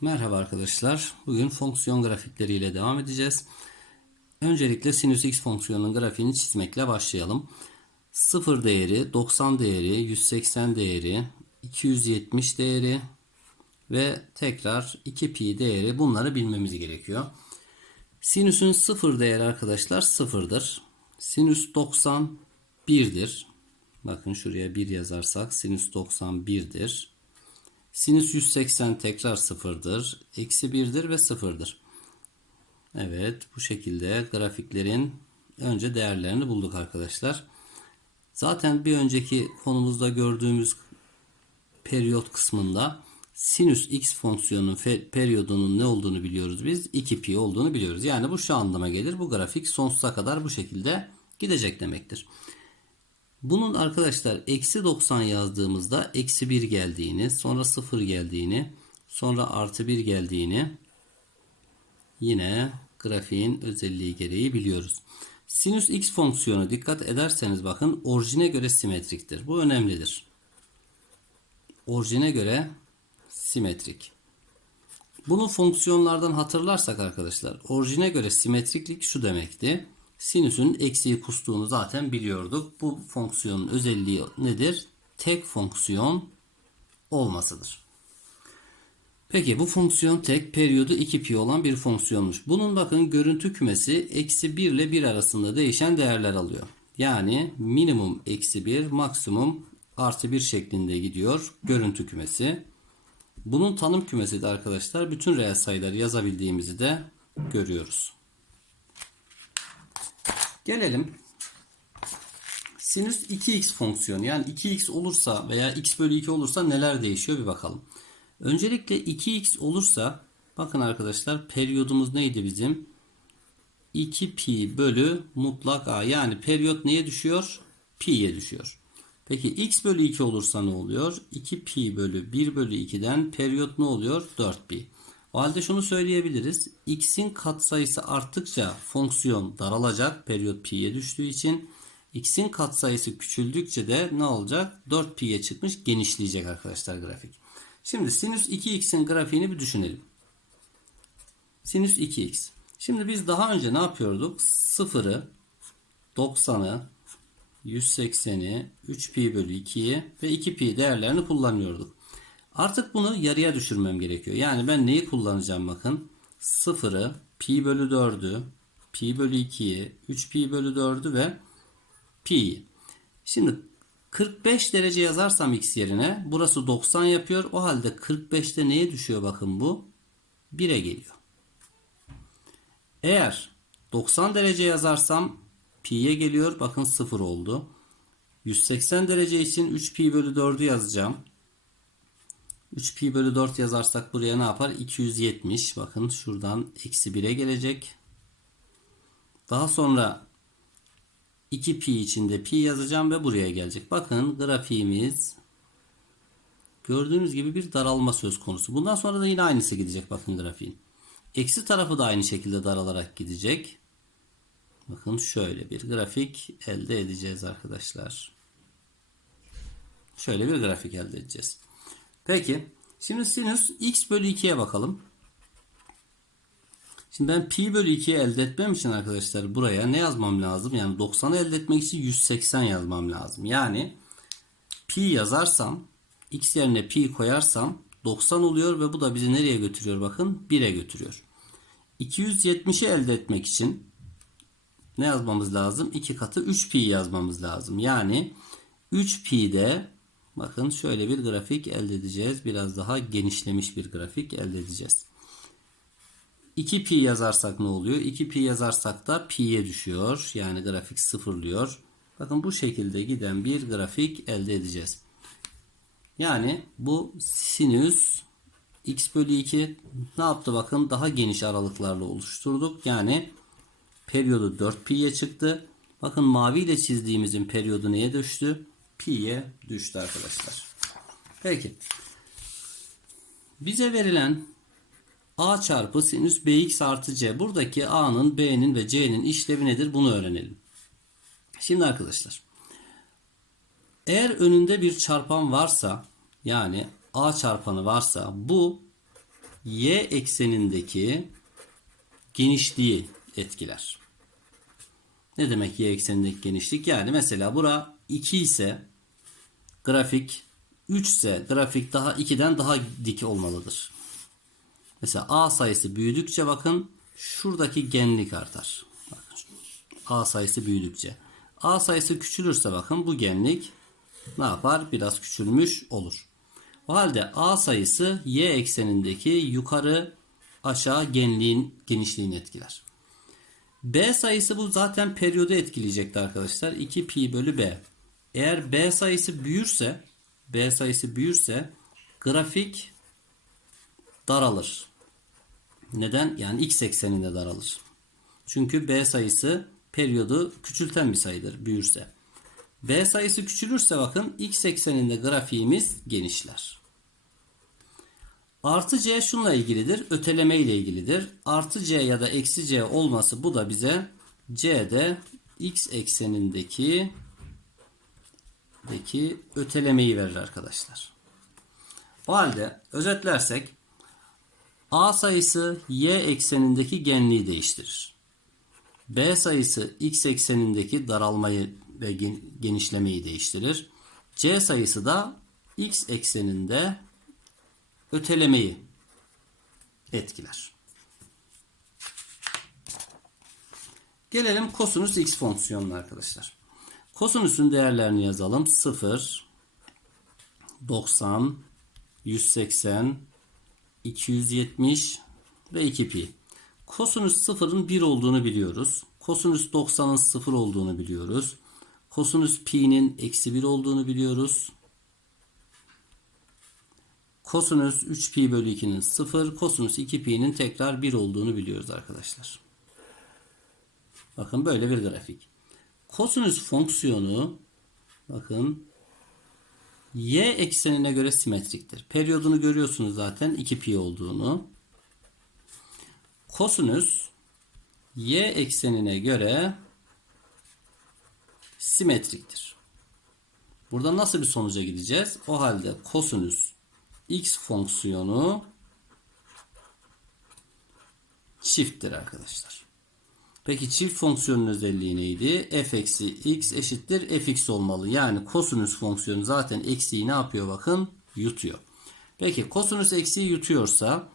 Merhaba arkadaşlar. Bugün fonksiyon grafikleriyle devam edeceğiz. Öncelikle sinüs x fonksiyonunun grafiğini çizmekle başlayalım. 0 değeri, 90 değeri, 180 değeri, 270 değeri ve tekrar 2 pi değeri bunları bilmemiz gerekiyor. Sinüsün 0 değeri arkadaşlar 0'dır. Sinüs 90 1'dir. Bakın şuraya 1 yazarsak sinüs 90 1'dir. Sinüs 180 tekrar sıfırdır. Eksi 1'dir ve sıfırdır. Evet bu şekilde grafiklerin önce değerlerini bulduk arkadaşlar. Zaten bir önceki konumuzda gördüğümüz periyot kısmında sinüs x fonksiyonunun periyodunun ne olduğunu biliyoruz biz. 2 pi olduğunu biliyoruz. Yani bu şu anlama gelir. Bu grafik sonsuza kadar bu şekilde gidecek demektir. Bunun arkadaşlar eksi 90 yazdığımızda eksi 1 geldiğini, sonra 0 geldiğini, sonra artı 1 geldiğini yine grafiğin özelliği gereği biliyoruz. Sinüs x fonksiyonu dikkat ederseniz bakın orijine göre simetriktir. Bu önemlidir. Orijine göre simetrik. Bunu fonksiyonlardan hatırlarsak arkadaşlar orijine göre simetriklik şu demekti. Sinüsün eksiği kustuğunu zaten biliyorduk. Bu fonksiyonun özelliği nedir? Tek fonksiyon olmasıdır. Peki bu fonksiyon tek periyodu 2 pi olan bir fonksiyonmuş. Bunun bakın görüntü kümesi eksi 1 ile 1 arasında değişen değerler alıyor. Yani minimum eksi 1 maksimum artı 1 şeklinde gidiyor görüntü kümesi. Bunun tanım kümesi de arkadaşlar bütün reel sayıları yazabildiğimizi de görüyoruz. Gelelim sinüs 2x fonksiyonu yani 2x olursa veya x bölü 2 olursa neler değişiyor bir bakalım. Öncelikle 2x olursa bakın arkadaşlar periyodumuz neydi bizim? 2 pi bölü mutlak a yani periyot neye düşüyor? Pi'ye düşüyor. Peki x bölü 2 olursa ne oluyor? 2 pi bölü 1 bölü 2'den periyot ne oluyor? 4 pi. O halde şunu söyleyebiliriz. X'in katsayısı arttıkça fonksiyon daralacak. Periyot pi'ye düştüğü için. X'in katsayısı küçüldükçe de ne olacak? 4 pi'ye çıkmış genişleyecek arkadaşlar grafik. Şimdi sinüs 2x'in grafiğini bir düşünelim. Sinüs 2x. Şimdi biz daha önce ne yapıyorduk? 0'ı, 90'ı, 180'i, 3 pi bölü 2'yi ve 2 pi değerlerini kullanıyorduk. Artık bunu yarıya düşürmem gerekiyor. Yani ben neyi kullanacağım bakın. 0'ı, pi bölü 4'ü, pi bölü 2'yi, 3 pi bölü 4'ü ve pi'yi. Şimdi 45 derece yazarsam x yerine burası 90 yapıyor. O halde 45'te neye düşüyor bakın bu? 1'e geliyor. Eğer 90 derece yazarsam pi'ye geliyor. Bakın 0 oldu. 180 derece için 3 pi bölü 4'ü yazacağım. 3 pi bölü 4 yazarsak buraya ne yapar? 270. Bakın şuradan eksi 1'e gelecek. Daha sonra 2 pi içinde pi yazacağım ve buraya gelecek. Bakın grafiğimiz gördüğünüz gibi bir daralma söz konusu. Bundan sonra da yine aynısı gidecek bakın grafiğin. Eksi tarafı da aynı şekilde daralarak gidecek. Bakın şöyle bir grafik elde edeceğiz arkadaşlar. Şöyle bir grafik elde edeceğiz. Peki. Şimdi sinüs x bölü 2'ye bakalım. Şimdi ben pi bölü 2'yi elde etmem için arkadaşlar buraya ne yazmam lazım? Yani 90'ı elde etmek için 180 yazmam lazım. Yani pi yazarsam x yerine pi koyarsam 90 oluyor ve bu da bizi nereye götürüyor? Bakın 1'e götürüyor. 270'i elde etmek için ne yazmamız lazım? 2 katı 3 pi yazmamız lazım. Yani 3 pi de Bakın şöyle bir grafik elde edeceğiz. Biraz daha genişlemiş bir grafik elde edeceğiz. 2 pi yazarsak ne oluyor? 2 pi yazarsak da pi'ye düşüyor. Yani grafik sıfırlıyor. Bakın bu şekilde giden bir grafik elde edeceğiz. Yani bu sinüs x bölü 2 ne yaptı bakın daha geniş aralıklarla oluşturduk. Yani periyodu 4 pi'ye çıktı. Bakın mavi ile çizdiğimizin periyodu neye düştü? Pi'ye düştü arkadaşlar. Peki. Bize verilen a çarpı sinüs bx artı c. Buradaki a'nın, b'nin ve c'nin işlevi nedir? Bunu öğrenelim. Şimdi arkadaşlar. Eğer önünde bir çarpan varsa yani a çarpanı varsa bu y eksenindeki genişliği etkiler. Ne demek y eksenindeki genişlik? Yani mesela bura 2 ise grafik 3 ise grafik daha 2'den daha dik olmalıdır. Mesela A sayısı büyüdükçe bakın şuradaki genlik artar. A sayısı büyüdükçe. A sayısı küçülürse bakın bu genlik ne yapar? Biraz küçülmüş olur. O halde A sayısı y eksenindeki yukarı aşağı genliğin genişliğini etkiler. B sayısı bu zaten periyodu etkileyecekti arkadaşlar. 2 pi bölü B. Eğer B sayısı büyürse B sayısı büyürse grafik daralır. Neden? Yani x ekseninde daralır. Çünkü B sayısı periyodu küçülten bir sayıdır büyürse. B sayısı küçülürse bakın x ekseninde grafiğimiz genişler. Artı c şunla ilgilidir. Öteleme ile ilgilidir. Artı c ya da eksi c olması bu da bize c'de x eksenindeki deki ötelemeyi verir arkadaşlar. O halde özetlersek a sayısı y eksenindeki genliği değiştirir. B sayısı x eksenindeki daralmayı ve genişlemeyi değiştirir. C sayısı da x ekseninde ötelemeyi etkiler. Gelelim kosinüs x fonksiyonuna arkadaşlar. Kosinüsün değerlerini yazalım. 0, 90, 180, 270 ve 2 pi. Kosinüs 0'ın 1 olduğunu biliyoruz. Kosinüs 90'ın 0 olduğunu biliyoruz. Kosinüs pi'nin eksi 1 olduğunu biliyoruz. Kosinüs 3 pi bölü 2'nin 0, kosinüs 2 pi'nin tekrar 1 olduğunu biliyoruz arkadaşlar. Bakın böyle bir grafik. Kosinüs fonksiyonu bakın y eksenine göre simetriktir. Periyodunu görüyorsunuz zaten 2 pi olduğunu. Kosinüs y eksenine göre simetriktir. Burada nasıl bir sonuca gideceğiz? O halde kosinüs x fonksiyonu çifttir arkadaşlar. Peki çift fonksiyonun özelliği neydi? f eksi x eşittir fx olmalı. Yani kosinüs fonksiyonu zaten eksiği ne yapıyor bakın? Yutuyor. Peki kosinüs eksiği yutuyorsa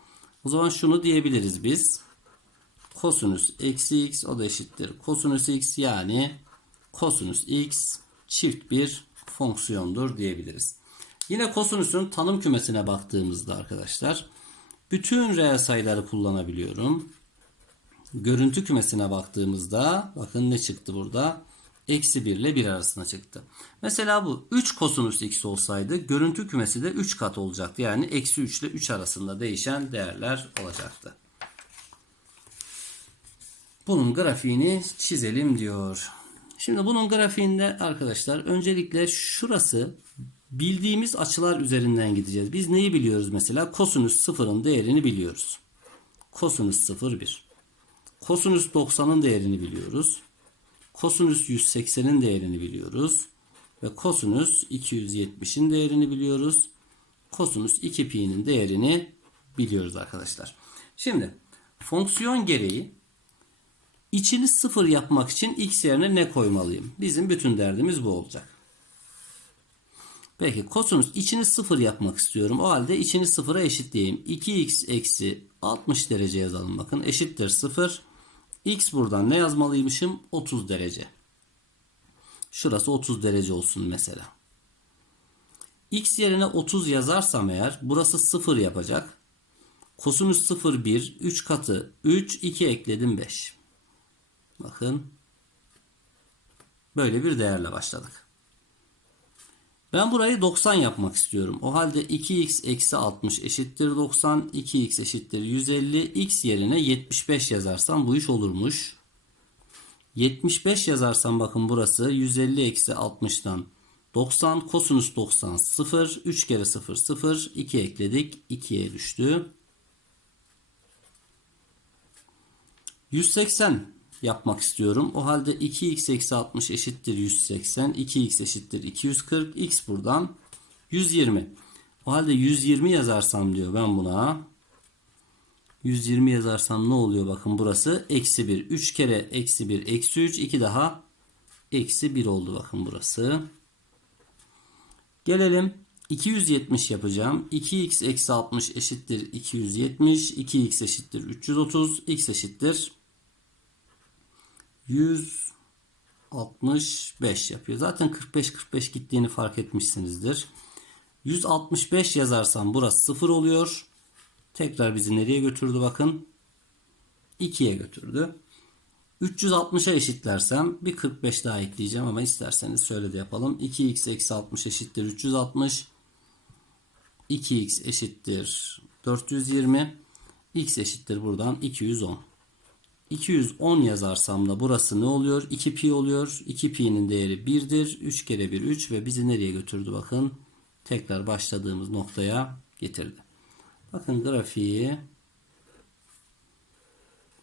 o zaman şunu diyebiliriz biz. Kosinüs eksi x o da eşittir. Kosinüs x yani kosinüs x çift bir fonksiyondur diyebiliriz. Yine kosinüsün tanım kümesine baktığımızda arkadaşlar bütün reel sayıları kullanabiliyorum. Görüntü kümesine baktığımızda bakın ne çıktı burada? Eksi 1 ile 1 arasında çıktı. Mesela bu 3 kosinüs x olsaydı görüntü kümesi de 3 kat olacaktı. Yani eksi 3 ile 3 arasında değişen değerler olacaktı. Bunun grafiğini çizelim diyor. Şimdi bunun grafiğinde arkadaşlar öncelikle şurası bildiğimiz açılar üzerinden gideceğiz. Biz neyi biliyoruz mesela? Kosinüs sıfırın değerini biliyoruz. Kosinüs 0 1. Kosinüs 90'ın değerini biliyoruz. Kosinüs 180'in değerini biliyoruz. Ve kosinüs 270'in değerini biliyoruz. Kosinüs 2 pi'nin değerini biliyoruz arkadaşlar. Şimdi fonksiyon gereği içini sıfır yapmak için x yerine ne koymalıyım? Bizim bütün derdimiz bu olacak. Peki kosinüs içini sıfır yapmak istiyorum. O halde içini sıfıra eşitleyeyim. 2x eksi 60 derece yazalım. Bakın eşittir 0. X buradan ne yazmalıymışım? 30 derece. Şurası 30 derece olsun mesela. X yerine 30 yazarsam eğer burası 0 yapacak. Kosinüs 0 1 3 katı 3 2 ekledim 5. Bakın. Böyle bir değerle başladık. Ben burayı 90 yapmak istiyorum. O halde 2x eksi 60 eşittir 90. 2x eşittir 150. x yerine 75 yazarsam bu iş olurmuş. 75 yazarsam bakın burası 150 eksi 60'dan 90 kosinüs 90 0 3 kere 0 0 2 ekledik 2'ye düştü. 180 yapmak istiyorum. O halde 2x eksi 60 eşittir 180. 2x eşittir 240. x buradan 120. O halde 120 yazarsam diyor ben buna. 120 yazarsam ne oluyor bakın burası. Eksi 1. 3 kere eksi 1 eksi 3. 2 daha eksi 1 oldu bakın burası. Gelelim 270 yapacağım. 2x eksi 60 eşittir 270. 2x eşittir 330. x eşittir 165 yapıyor. Zaten 45-45 gittiğini fark etmişsinizdir. 165 yazarsam burası 0 oluyor. Tekrar bizi nereye götürdü bakın. 2'ye götürdü. 360'a eşitlersem bir 45 daha ekleyeceğim ama isterseniz şöyle de yapalım. 2x eksi 60 eşittir 360. 2x eşittir 420. x eşittir buradan 210. 210 yazarsam da burası ne oluyor? 2 pi oluyor. 2 pi'nin değeri 1'dir. 3 kere 1 3 ve bizi nereye götürdü bakın. Tekrar başladığımız noktaya getirdi. Bakın grafiği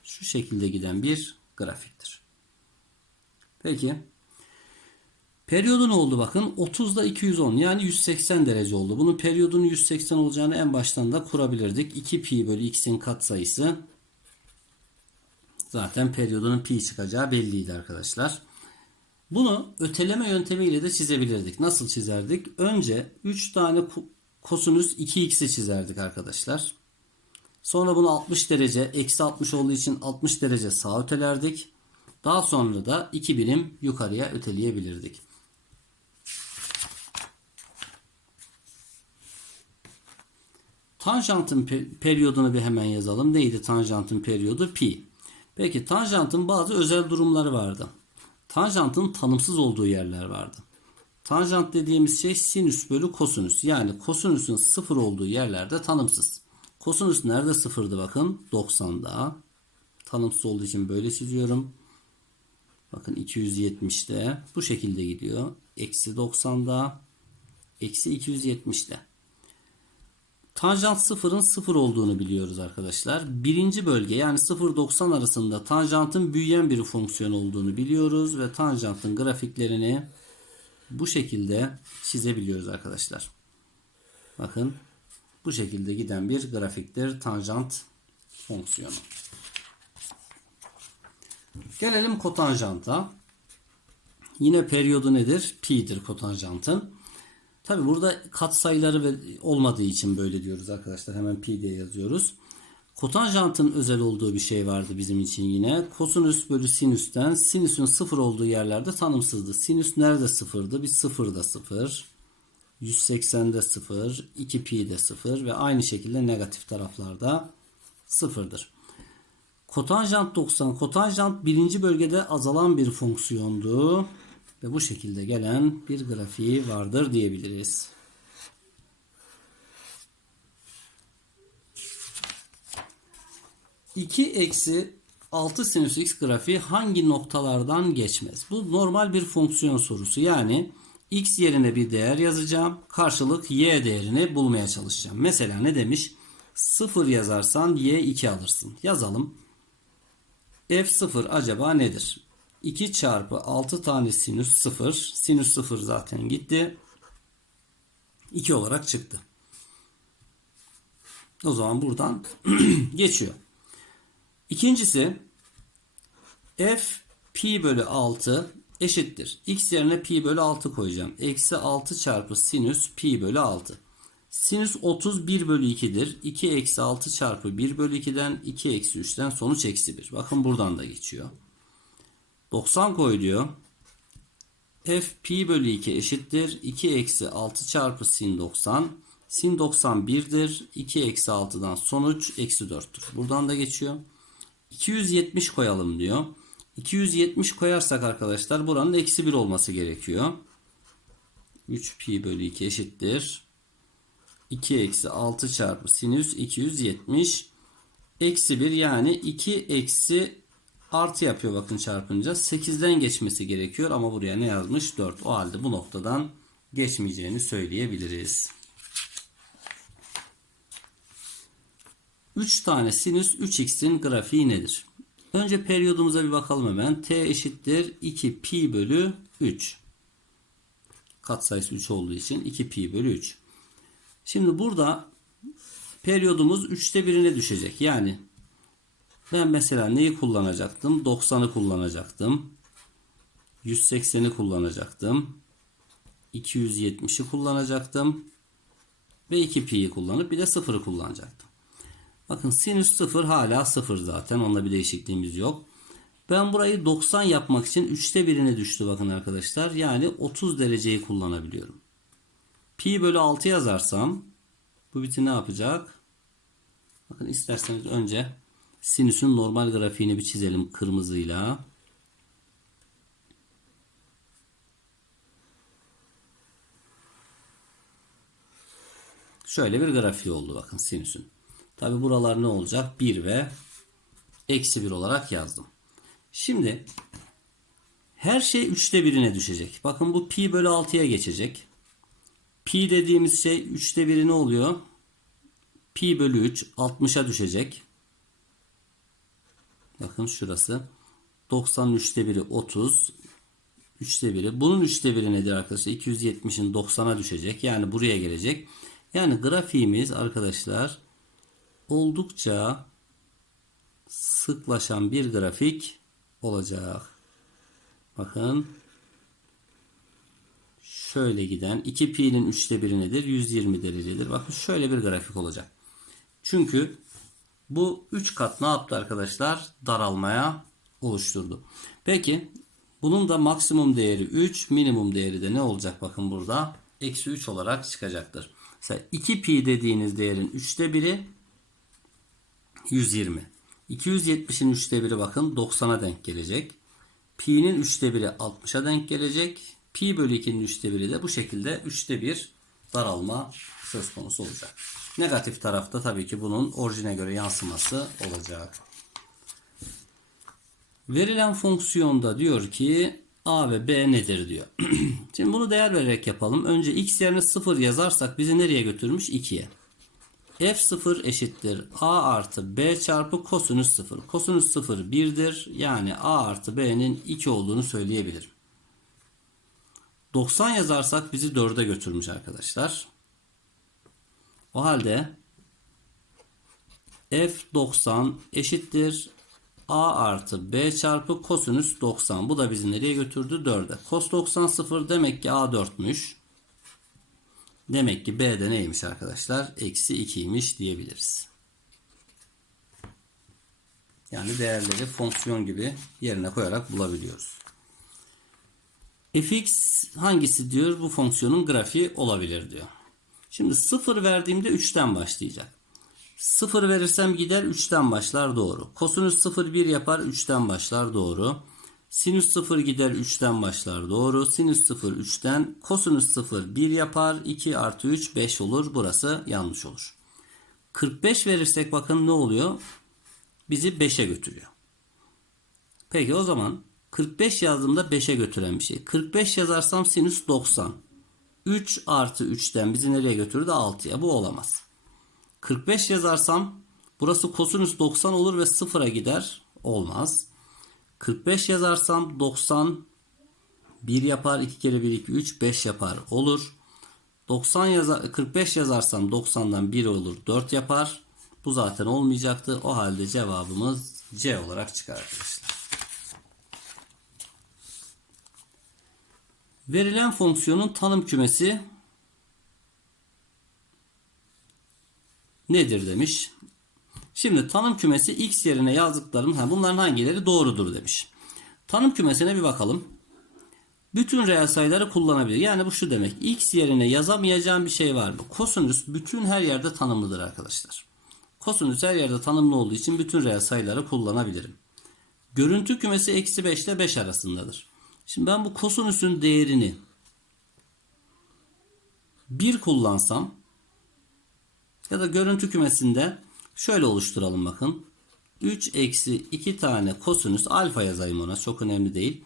şu şekilde giden bir grafiktir. Peki. Periyodu ne oldu bakın? 30'da 210 yani 180 derece oldu. Bunun periyodunun 180 olacağını en baştan da kurabilirdik. 2 pi bölü x'in katsayısı zaten periyodunun pi çıkacağı belliydi arkadaşlar. Bunu öteleme yöntemiyle de çizebilirdik. Nasıl çizerdik? Önce 3 tane kosinüs 2x'i çizerdik arkadaşlar. Sonra bunu 60 derece eksi 60 olduğu için 60 derece sağ ötelerdik. Daha sonra da 2 birim yukarıya öteleyebilirdik. Tanjantın periyodunu bir hemen yazalım. Neydi tanjantın periyodu? Pi. Peki tanjantın bazı özel durumları vardı. Tanjantın tanımsız olduğu yerler vardı. Tanjant dediğimiz şey sinüs bölü kosinüs. Yani kosinüsün sıfır olduğu yerlerde tanımsız. Kosinüs nerede sıfırdı bakın? 90'da. Tanımsız olduğu için böyle çiziyorum. Bakın 270'te. Bu şekilde gidiyor. Eksi 90'da. Eksi 270'te. Tanjant sıfırın sıfır olduğunu biliyoruz arkadaşlar. Birinci bölge yani 0-90 arasında tanjantın büyüyen bir fonksiyon olduğunu biliyoruz. Ve tanjantın grafiklerini bu şekilde çizebiliyoruz arkadaşlar. Bakın bu şekilde giden bir grafiktir tanjant fonksiyonu. Gelelim kotanjanta. Yine periyodu nedir? Pi'dir kotanjantın. Tabi burada katsayıları olmadığı için böyle diyoruz arkadaşlar. Hemen pi diye yazıyoruz. Kotanjantın özel olduğu bir şey vardı bizim için yine. Kosinüs bölü sinüsten sinüsün sıfır olduğu yerlerde tanımsızdı. Sinüs nerede sıfırdı? Bir sıfırda sıfır. 180'de sıfır. 2 pi de sıfır ve aynı şekilde negatif taraflarda sıfırdır. Kotanjant 90. Kotanjant birinci bölgede azalan bir fonksiyondu. Ve bu şekilde gelen bir grafiği vardır diyebiliriz. İki eksi 6 sinüs x grafiği hangi noktalardan geçmez? Bu normal bir fonksiyon sorusu. Yani x yerine bir değer yazacağım. Karşılık y değerini bulmaya çalışacağım. Mesela ne demiş? 0 yazarsan y 2 alırsın. Yazalım. f0 acaba nedir? 2 çarpı 6 tane sinüs 0. Sinüs 0 zaten gitti. 2 olarak çıktı. O zaman buradan geçiyor. İkincisi f pi bölü 6 eşittir. x yerine pi bölü 6 koyacağım. Eksi 6 çarpı sinüs pi bölü 6. Sinüs 31 bölü 2'dir. 2 eksi 6 çarpı 1 bölü 2'den 2 eksi 3'ten sonuç eksi 1. Bakın buradan da geçiyor. 90 koy diyor. F pi bölü 2 eşittir. 2 eksi 6 çarpı sin 90. Sin 90 1'dir. 2 eksi 6'dan sonuç eksi 4'tür. Buradan da geçiyor. 270 koyalım diyor. 270 koyarsak arkadaşlar buranın eksi 1 olması gerekiyor. 3 pi bölü 2 eşittir. 2 eksi 6 çarpı sinüs 270 eksi 1 yani 2 eksi artı yapıyor bakın çarpınca. 8'den geçmesi gerekiyor ama buraya ne yazmış? 4. O halde bu noktadan geçmeyeceğini söyleyebiliriz. 3 tane sinüs 3x'in grafiği nedir? Önce periyodumuza bir bakalım hemen. T eşittir 2 pi bölü 3. Katsayısı 3 olduğu için 2 pi bölü 3. Şimdi burada periyodumuz 3'te 1'ine düşecek. Yani Ben mesela neyi kullanacaktım? 90'ı kullanacaktım. 180'i kullanacaktım. 270'i kullanacaktım. Ve 2 pi'yi kullanıp bir de 0'ı kullanacaktım. Bakın sinüs 0 hala 0 zaten. Onunla bir değişikliğimiz yok. Ben burayı 90 yapmak için 3'te birine düştü bakın arkadaşlar. Yani 30 dereceyi kullanabiliyorum. Pi bölü 6 yazarsam bu biti ne yapacak? Bakın isterseniz önce sinüsün normal grafiğini bir çizelim kırmızıyla. Şöyle bir grafiği oldu bakın sinüsün. Tabi buralar ne olacak? 1 ve eksi 1 olarak yazdım. Şimdi her şey 3'te birine düşecek. Bakın bu pi bölü 6'ya geçecek. Pi dediğimiz şey 3'te 1'i ne oluyor? Pi bölü 3 60'a düşecek. Bakın şurası. 90'ın 3'te 1'i 30. 3'te 1'i. Bunun 3'te 1'i nedir arkadaşlar? 270'in 90'a düşecek. Yani buraya gelecek. Yani grafiğimiz arkadaşlar oldukça sıklaşan bir grafik olacak. Bakın şöyle giden 2 pi'nin 3'te 1'i nedir? 120 derecedir. Bakın şöyle bir grafik olacak. Çünkü bu 3 kat ne yaptı arkadaşlar? Daralmaya oluşturdu. Peki bunun da maksimum değeri 3, minimum değeri de ne olacak? Bakın burada eksi 3 olarak çıkacaktır. Mesela 2 pi dediğiniz değerin 3'te 1'i 120. 270'in 3'te 1'i bakın 90'a denk gelecek. Pi'nin 3'te 1'i 60'a denk gelecek. Pi bölü 2'nin 3'te 1'i de bu şekilde 3'te 1 daralma söz konusu olacak. Negatif tarafta tabii ki bunun orijine göre yansıması olacak. Verilen fonksiyonda diyor ki a ve b nedir diyor. Şimdi bunu değer vererek yapalım. Önce x yerine 0 yazarsak bizi nereye götürmüş? 2'ye. f0 eşittir a artı b çarpı kosinüs 0. Kosinüs 0 1'dir. Yani a artı b'nin 2 olduğunu söyleyebilirim. 90 yazarsak bizi 4'e götürmüş arkadaşlar. O halde f90 eşittir a artı b çarpı kosinüs 90. Bu da bizi nereye götürdü? 4'e. Kos 90 0 demek ki a 4'müş. Demek ki b de neymiş arkadaşlar? Eksi 2'ymiş diyebiliriz. Yani değerleri fonksiyon gibi yerine koyarak bulabiliyoruz. fx hangisi diyor? Bu fonksiyonun grafiği olabilir diyor. Şimdi 0 verdiğimde 3'ten başlayacak. 0 verirsem gider 3'ten başlar doğru. Kosinüs 0 1 yapar 3'ten başlar doğru. Sinüs 0 gider 3'ten başlar doğru. Sinüs 0 3'ten. Kosinüs 0 1 yapar. 2 artı 3 5 olur. Burası yanlış olur. 45 verirsek bakın ne oluyor? Bizi 5'e götürüyor. Peki o zaman 45 yazdığımda 5'e götüren bir şey. 45 yazarsam sinüs 90. 3 artı 3'ten bizi nereye götürdü? 6'ya. Bu olamaz. 45 yazarsam burası kosinüs 90 olur ve 0'a gider. Olmaz. 45 yazarsam 90 1 yapar. 2 kere 1 2 3 5 yapar. Olur. 90 yazar 45 yazarsam 90'dan 1 olur. 4 yapar. Bu zaten olmayacaktı. O halde cevabımız C olarak çıkar arkadaşlar. Verilen fonksiyonun tanım kümesi nedir demiş. Şimdi tanım kümesi x yerine yazdıklarım ha, bunların hangileri doğrudur demiş. Tanım kümesine bir bakalım. Bütün reel sayıları kullanabilir. Yani bu şu demek. X yerine yazamayacağım bir şey var mı? Kosinüs bütün her yerde tanımlıdır arkadaşlar. Kosinüs her yerde tanımlı olduğu için bütün reel sayıları kullanabilirim. Görüntü kümesi eksi 5 ile 5 arasındadır. Şimdi ben bu kosinüsün değerini 1 kullansam ya da görüntü kümesinde şöyle oluşturalım bakın. 3 eksi 2 tane kosinüs alfa yazayım ona çok önemli değil.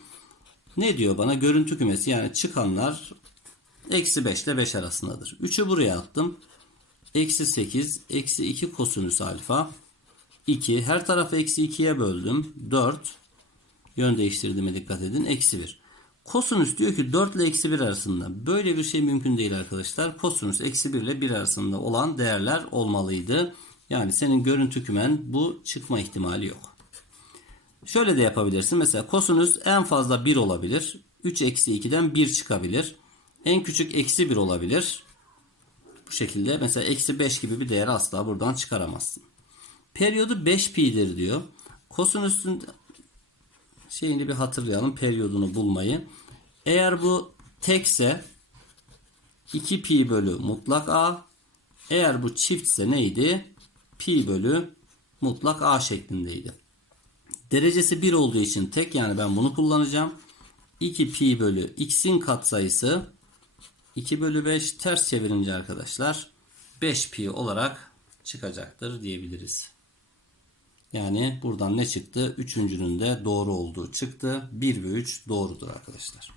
Ne diyor bana? Görüntü kümesi yani çıkanlar eksi 5 ile 5 arasındadır. 3'ü buraya attım. Eksi 8 eksi 2 kosinüs alfa 2 her tarafı eksi 2'ye böldüm. 4 yön değiştirdiğime dikkat edin. Eksi 1. Kosinüs diyor ki 4 ile eksi 1 arasında. Böyle bir şey mümkün değil arkadaşlar. Kosinüs eksi 1 ile 1 arasında olan değerler olmalıydı. Yani senin görüntü kümen bu çıkma ihtimali yok. Şöyle de yapabilirsin. Mesela kosinüs en fazla 1 olabilir. 3 eksi 2'den 1 çıkabilir. En küçük eksi 1 olabilir. Bu şekilde mesela eksi 5 gibi bir değer asla buradan çıkaramazsın. Periyodu 5 pi'dir diyor. Kosinüsün şeyini bir hatırlayalım. Periyodunu bulmayı. Eğer bu tekse 2 pi bölü mutlak a. Eğer bu çiftse neydi? Pi bölü mutlak a şeklindeydi. Derecesi 1 olduğu için tek yani ben bunu kullanacağım. 2 pi bölü x'in katsayısı 2 bölü 5 ters çevirince arkadaşlar 5 pi olarak çıkacaktır diyebiliriz. Yani buradan ne çıktı? Üçüncünün de doğru olduğu çıktı. 1 ve 3 doğrudur arkadaşlar.